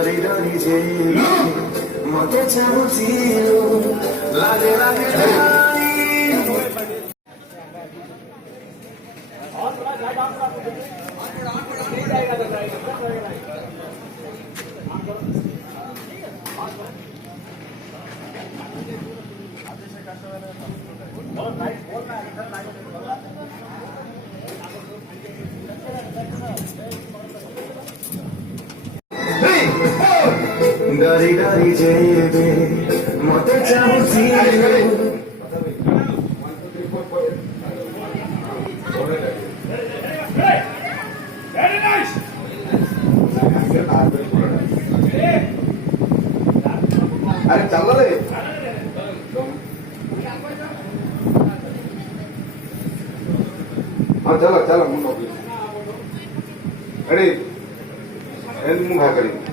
ডরি ডরি যে মতে চাহুছিল লাগে লাগে ডরি ডরি যেবে মতে চাহুছিল अरे चलो रे हाँ चलो चलो मुंडो रेडी मुंह करी